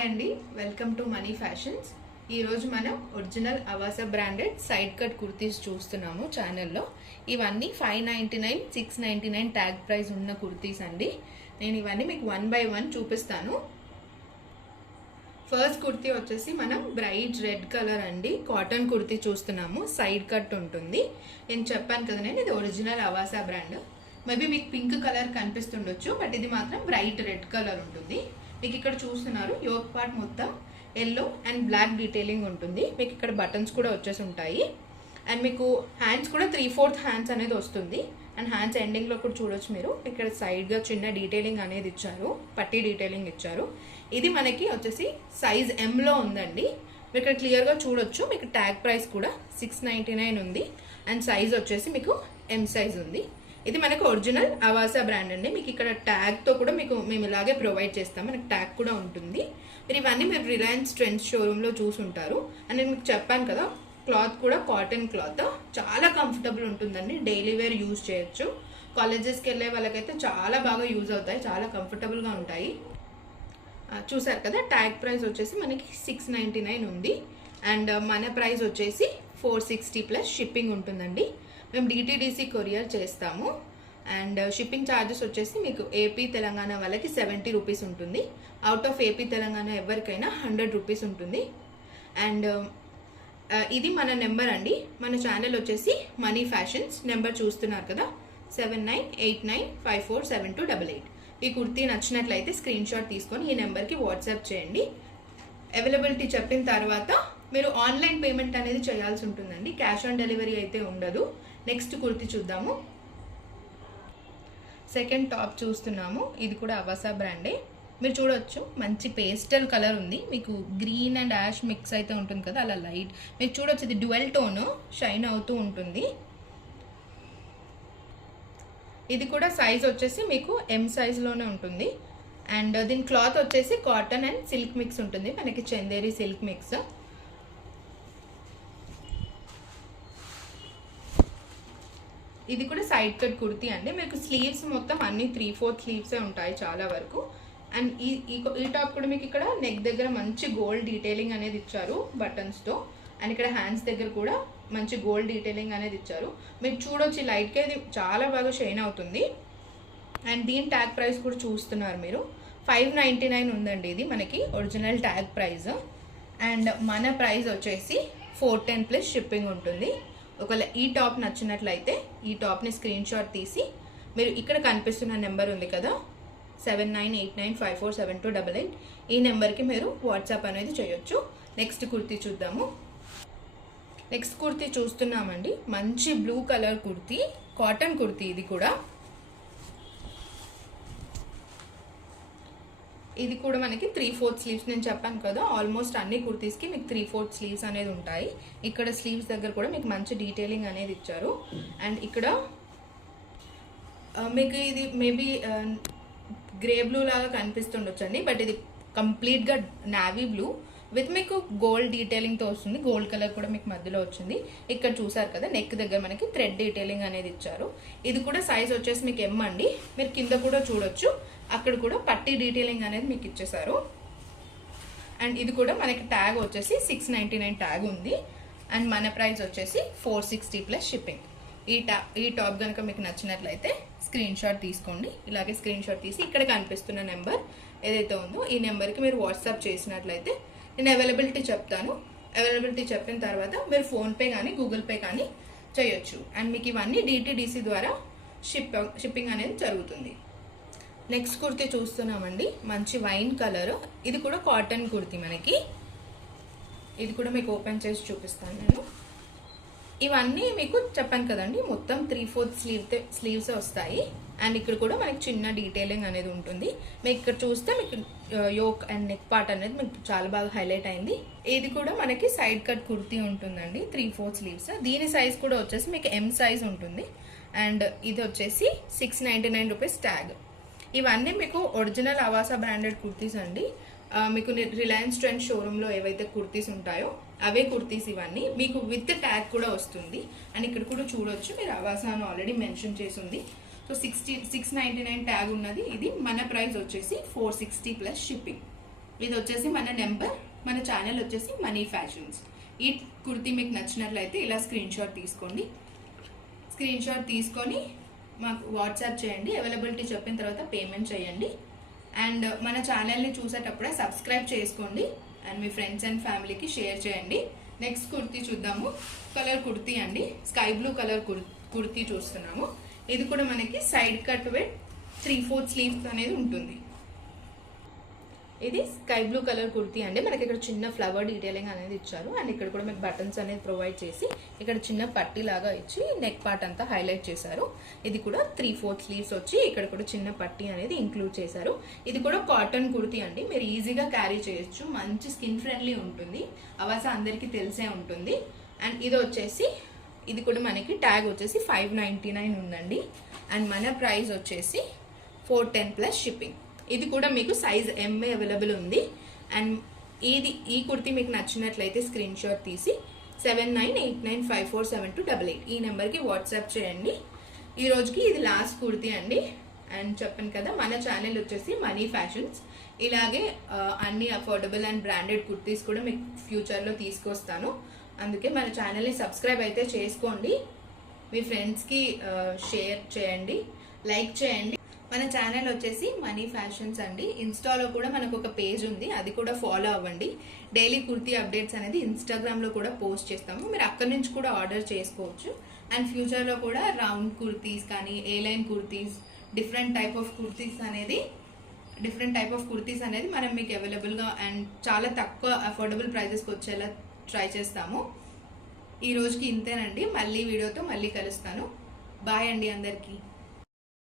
Hi అండి, welcome to money fashions. ఈరోజు మనం original Avasa branded side cut kurtis చూస్తున్నాము ఛానల్లో. ఇవన్నీ 599, 699 ట్యాగ్ ప్రైస్ ఉన్న కుర్తీస్ అండి. నేను ఇవన్నీ మీకు 1 by 1 చూపిస్తాను. ఫస్ట్ కుర్తీ వచ్చేసి మనం బ్రైట్ రెడ్ కలర్ అండి, కాటన్ కుర్తీ చూస్తున్నాము. సైడ్ కట్ ఉంటుంది. నేను చెప్పాను కదా, నేను ఇది ఒరిజినల్ అవాసా బ్రాండ్. మేబీ మీకు పింక్ కలర్ కనిపిస్తుండొచ్చు, బట్ ఇది మాత్రం బ్రైట్ రెడ్ కలర్ ఉంటుంది. మీకు ఇక్కడ చూస్తున్నారు యోక్ పార్ట్ మొత్తం ఎల్లో అండ్ బ్లాక్ డీటెయిలింగ్ ఉంటుంది. మీకు ఇక్కడ బటన్స్ కూడా వచ్చేసి ఉంటాయి. అండ్ మీకు హ్యాండ్స్ కూడా 3/4 హ్యాండ్స్ అనేది వస్తుంది. అండ్ హ్యాండ్స్ ఎండింగ్లో కూడా చూడొచ్చు మీరు. ఇక్కడ సైడ్గా చిన్న డీటెయిలింగ్ అనేది ఇచ్చారు, పట్టీ డీటెయిలింగ్ ఇచ్చారు. ఇది మనకి వచ్చేసి సైజ్ ఎంలో ఉందండి. మీరు ఇక్కడ క్లియర్గా చూడొచ్చు. మీకు ట్యాగ్ ప్రైస్ కూడా 699 ఉంది. అండ్ సైజ్ వచ్చేసి మీకు ఎం సైజ్ ఉంది. ఇది మనకు ఒరిజినల్ అవాసా బ్రాండ్ అండి. మీకు ఇక్కడ ట్యాగ్తో కూడా మేము ఇలాగే ప్రొవైడ్ చేస్తాం. మనకి ట్యాగ్ కూడా ఉంటుంది. మీరు ఇవన్నీ మీరు రిలయన్స్ ట్రెండ్స్ షోరూంలో చూసుంటారు. అండ్ నేను మీకు చెప్పాను కదా, క్లాత్ కూడా కాటన్ క్లాత్, చాలా కంఫర్టబుల్ ఉంటుందండి. డైలీ వేర్ యూజ్ చేయొచ్చు. కాలేజెస్కి వెళ్ళే వాళ్ళకైతే చాలా బాగా యూజ్ అవుతాయి, చాలా కంఫర్టబుల్గా ఉంటాయి. చూసారు కదా, ట్యాగ్ ప్రైస్ వచ్చేసి మనకి 699 ఉంది. అండ్ మన ప్రైస్ వచ్చేసి 460 ప్లస్ షిప్పింగ్ ఉంటుందండి. మేము డిటిడిసి కొరియర్ చేస్తాము. అండ్ షిప్పింగ్ ఛార్జెస్ వచ్చేసి మీకు ఏపీ తెలంగాణ వాళ్ళకి 70 రూపీస్ ఉంటుంది. అవుట్ ఆఫ్ ఏపీ తెలంగాణ ఎవరికైనా 100 రూపీస్ ఉంటుంది. అండ్ ఇది మన నెంబర్ అండి. మన ఛానల్ వచ్చేసి మనీ ఫ్యాషన్స్. నెంబర్ చూస్తున్నారు కదా, 7989547288. ఈ కుర్తీ నచ్చినట్లయితే స్క్రీన్ షాట్ తీసుకొని ఈ నెంబర్కి వాట్సాప్ చేయండి. అవైలబిలిటీ చెప్పిన తర్వాత మీరు ఆన్లైన్ పేమెంట్ అనేది చేయాల్సి ఉంటుందండి. క్యాష్ ఆన్ డెలివరీ అయితే ఉండదు. నెక్స్ట్ కుర్తీ చూద్దాము. సెకండ్ టాప్ చూస్తున్నాము. ఇది కూడా అవాసా బ్రాండే. మీరు చూడొచ్చు, మంచి పేస్టల్ కలర్ ఉంది. మీకు గ్రీన్ అండ్ యాష్ మిక్స్ అయితే ఉంటుంది కదా, అలా లైట్. మీరు చూడొచ్చు, ఇది డ్యువెల్ టోన్ షైన్ అవుతూ ఉంటుంది. ఇది కూడా సైజ్ వచ్చేసి మీకు ఎం సైజ్లోనే ఉంటుంది. అండ్ దీని క్లాత్ వచ్చేసి కాటన్ అండ్ సిల్క్ మిక్స్ ఉంటుంది. మనకి చందేరి సిల్క్ మిక్స్. ఇది కూడా సైడ్ కట్ కుర్తీ అండి. మీకు స్లీవ్స్ మొత్తం అన్ని 3/4 స్లీవ్సే ఉంటాయి చాలా వరకు. అండ్ ఈ టాప్ కూడా మీకు ఇక్కడ నెక్ దగ్గర మంచి గోల్డ్ డీటెయిలింగ్ అనేది ఇచ్చారు బటన్స్తో. అండ్ ఇక్కడ హ్యాండ్స్ దగ్గర కూడా మంచి గోల్డ్ డీటెయిలింగ్ అనేది ఇచ్చారు. మీరు చూడొచ్చు, లైట్గా ఇది చాలా బాగా షైన్ అవుతుంది. అండ్ దీని ట్యాగ్ ప్రైస్ కూడా చూస్తున్నారు మీరు, 599 ఉందండి. ఇది మనకి ఒరిజినల్ ట్యాగ్ ప్రైస్. అండ్ మన ప్రైస్ వచ్చేసి 410 ప్లస్ షిప్పింగ్ ఉంటుంది. ఒకవేళ ఈ టాప్ నచ్చినట్లయితే ఈ టాప్ని స్క్రీన్ షాట్ తీసి మీరు ఇక్కడ కనిపిస్తున్న నెంబర్ ఉంది కదా, 7989547288, ఈ నెంబర్కి మీరు వాట్సాప్ అనేది చేయొచ్చు. నెక్స్ట్ కుర్తీ చూద్దాము. నెక్స్ట్ కుర్తీ చూస్తున్నామండి. మంచి blue colour kurti, cotton kurti. ఇది కూడా మనకి 3/4 స్లీవ్స్. నేను చెప్పాను కదా, ఆల్మోస్ట్ అన్ని కుర్తీస్కి మీకు 3/4 స్లీవ్స్ అనేది ఉంటాయి. ఇక్కడ స్లీవ్స్ దగ్గర కూడా మీకు మంచి డీటెయిలింగ్ అనేది ఇచ్చారు. అండ్ ఇక్కడ మీకు ఇది మేబీ గ్రే బ్లూ లాగా కనిపిస్తుండొచ్చు అండి, బట్ ఇది కంప్లీట్గా నావీ బ్లూ విత్ మీకు గోల్డ్ డీటెయిలింగ్తో వస్తుంది. గోల్డ్ కలర్ కూడా మీకు మధ్యలో వచ్చింది. ఇక్కడ చూసారు కదా, నెక్ దగ్గర మనకి థ్రెడ్ డీటెయిలింగ్ అనేది ఇచ్చారు. ఇది కూడా సైజ్ వచ్చేసి మీకు ఎం అండి. మీరు కింద కూడా చూడొచ్చు, అక్కడ కూడా పట్టీ డీటెయిలింగ్ అనేది మీకు ఇచ్చేసారు. అండ్ ఇది కూడా మనకి ట్యాగ్ వచ్చేసి 699 ట్యాగ్ ఉంది. అండ్ మన ప్రైస్ వచ్చేసి 460 ప్లస్ షిప్పింగ్. ఈ టాప్ కనుక మీకు నచ్చినట్లయితే స్క్రీన్ షాట్ తీసుకోండి. ఇలాగే స్క్రీన్ షాట్ తీసి ఇక్కడ కనిపిస్తున్న నెంబర్ ఏదైతే ఉందో ఈ నెంబర్కి మీరు వాట్సాప్ చేసినట్లయితే నేను అవైలబిలిటీ చెప్తాను. అవైలబిలిటీ చెప్పిన తర్వాత మీరు ఫోన్పే కానీ గూగుల్ పే కానీ చేయొచ్చు. అండ్ మీకు ఇవన్నీ డిటిడిసి ద్వారా షిప్పింగ్ అనేది జరుగుతుంది. నెక్స్ట్ కుర్తీ చూస్తున్నామండి. మంచి వైన్ కలర్. ఇది కూడా కాటన్ కుర్తీ మనకి. ఇది కూడా మీకు ఓపెన్ చేసి చూపిస్తాను నేను. ఇవన్నీ మీకు చెప్పాను కదండి, మొత్తం 3/4 స్లీవ్స్ వస్తాయి. అండ్ ఇక్కడ కూడా మనకి చిన్న డీటెయిలింగ్ అనేది ఉంటుంది. మీకు ఇక్కడ చూస్తే మీకు యోక్ అండ్ నెక్ పార్ట్ అనేది మీకు చాలా బాగా హైలైట్ అయింది. ఇది కూడా మనకి సైడ్ కట్ కుర్తీ ఉంటుందండి, 3/4 స్లీవ్స్. దీని సైజ్ కూడా వచ్చేసి మీకు ఎం సైజ్ ఉంటుంది. అండ్ ఇది వచ్చేసి 699 రూపీస్ ట్యాగ్. ఇవన్నీ మీకు ఒరిజినల్ అవాసా బ్రాండెడ్ కుర్తీస్ అండి. మీకు రిలయన్స్ ట్రెండ్స్ షోరూంలో ఏవైతే కుర్తీస్ ఉంటాయో అవే కుర్తీస్ ఇవన్నీ. మీకు విత్ ట్యాగ్ కూడా వస్తుంది. అండ్ ఇక్కడ కూడా చూడొచ్చు, మీరు అవాసా అని ఆల్రెడీ మెన్షన్ చేసి ఉంది. సో 699 ట్యాగ్ ఉన్నది. ఇది మన ప్రైస్ వచ్చేసి 460 ప్లస్ షిప్పింగ్. ఇది వచ్చేసి మన నెంబర్, మన ఛానల్ వచ్చేసి మనీ ఫ్యాషన్స్. ఈ కుర్తీ మీకు నచ్చినట్లయితే ఇలా స్క్రీన్ షాట్ తీసుకోండి. స్క్రీన్ షాట్ తీసుకొని మాకు వాట్సాప్ చేయండి. అవైలబిలిటీ చెప్పిన తర్వాత పేమెంట్ చేయండి. అండ్ మన ఛానల్ని చూసేటప్పుడే సబ్స్క్రైబ్ చేసుకోండి అండ్ మీ ఫ్రెండ్స్ అండ్ ఫ్యామిలీకి షేర్ చేయండి. నెక్స్ట్ కుర్తీ చూద్దాము. కలర్ కుర్తీ అండి, స్కై బ్లూ కలర్ కుర్తీ చూస్తున్నాము. ఇది కూడా మనకి సైడ్ కట్ విత్ 3/4 స్లీవ్స్ అనేది ఉంటుంది. ఇది స్కై బ్లూ కలర్ కుర్తీ అండి. మనకి ఇక్కడ చిన్న ఫ్లవర్ డీటెయిలింగ్ అనేది ఇచ్చారు అండ్ ఇక్కడ కూడా మీకు బటన్స్ అనేది ప్రొవైడ్ చేసి ఇక్కడ చిన్న పట్టీ లాగా ఇచ్చి నెక్ పార్ట్ అంతా హైలైట్ చేశారు. ఇది కూడా 3/4 స్లీవ్స్ వచ్చి ఇక్కడ కూడా చిన్న పట్టీ అనేది ఇంక్లూడ్ చేశారు. ఇది కూడా కాటన్ కుర్తీ అండి, మీరు ఈజీగా క్యారీ చేయొచ్చు. మంచి స్కిన్ ఫ్రెండ్లీ ఉంటుంది, అవాస అందరికీ తెలిసే ఉంటుంది. అండ్ ఇది వచ్చేసి ఇది కూడా మనకి ట్యాగ్ వచ్చేసి 599 ఉందండి. అండ్ మన ప్రైస్ వచ్చేసి 410 ప్లస్ షిప్పింగ్. ఇది కూడా మీకు సైజ్ ఎంఏ అవైలబుల్ ఉంది. అండ్ ఈ కుర్తీ మీకు నచ్చినట్లయితే స్క్రీన్ షాట్ తీసి 7989547288 ఈ నెంబర్కి వాట్సాప్ చేయండి. ఈ రోజుకి ఇది లాస్ట్ కుర్తీ అండి. అండ్ చెప్పాను కదా, మన ఛానల్ వచ్చేసి మనీ ఫ్యాషన్స్. ఇలాగే అన్ని అఫోర్డబుల్ అండ్ బ్రాండెడ్ కుర్తీస్ కూడా మీకు ఫ్యూచర్లో తీసుకొస్తాను. అందుకే మన ఛానల్ని సబ్స్క్రైబ్ అయితే చేసుకోండి, మీ ఫ్రెండ్స్కి షేర్ చేయండి, లైక్ చేయండి. మన ఛానల్ వచ్చేసి మనీ ఫ్యాషన్స్ అండి. ఇన్స్టాలో కూడా మనకు ఒక పేజ్ ఉంది, అది కూడా ఫాలో అవ్వండి. డైలీ కుర్తీ అప్డేట్స్ అనేది ఇన్స్టాగ్రామ్లో కూడా పోస్ట్ చేస్తాము, మీరు అక్కడి నుంచి కూడా ఆర్డర్ చేసుకోవచ్చు. అండ్ ఫ్యూచర్లో కూడా రౌండ్ కుర్తీస్ కానీ A line kurtis, different type of kurtis అనేది మనం మీకు అవైలబుల్గా అండ్ చాలా తక్కువ అఫోర్డబుల్ ప్రైజెస్కి వచ్చేలా ట్రై చేస్తాము. ఈ రోజుకి ఇంతేనండి. మళ్ళీ వీడియోతో మళ్ళీ కలుస్తాను. బాయ్ అండి అందరికీ.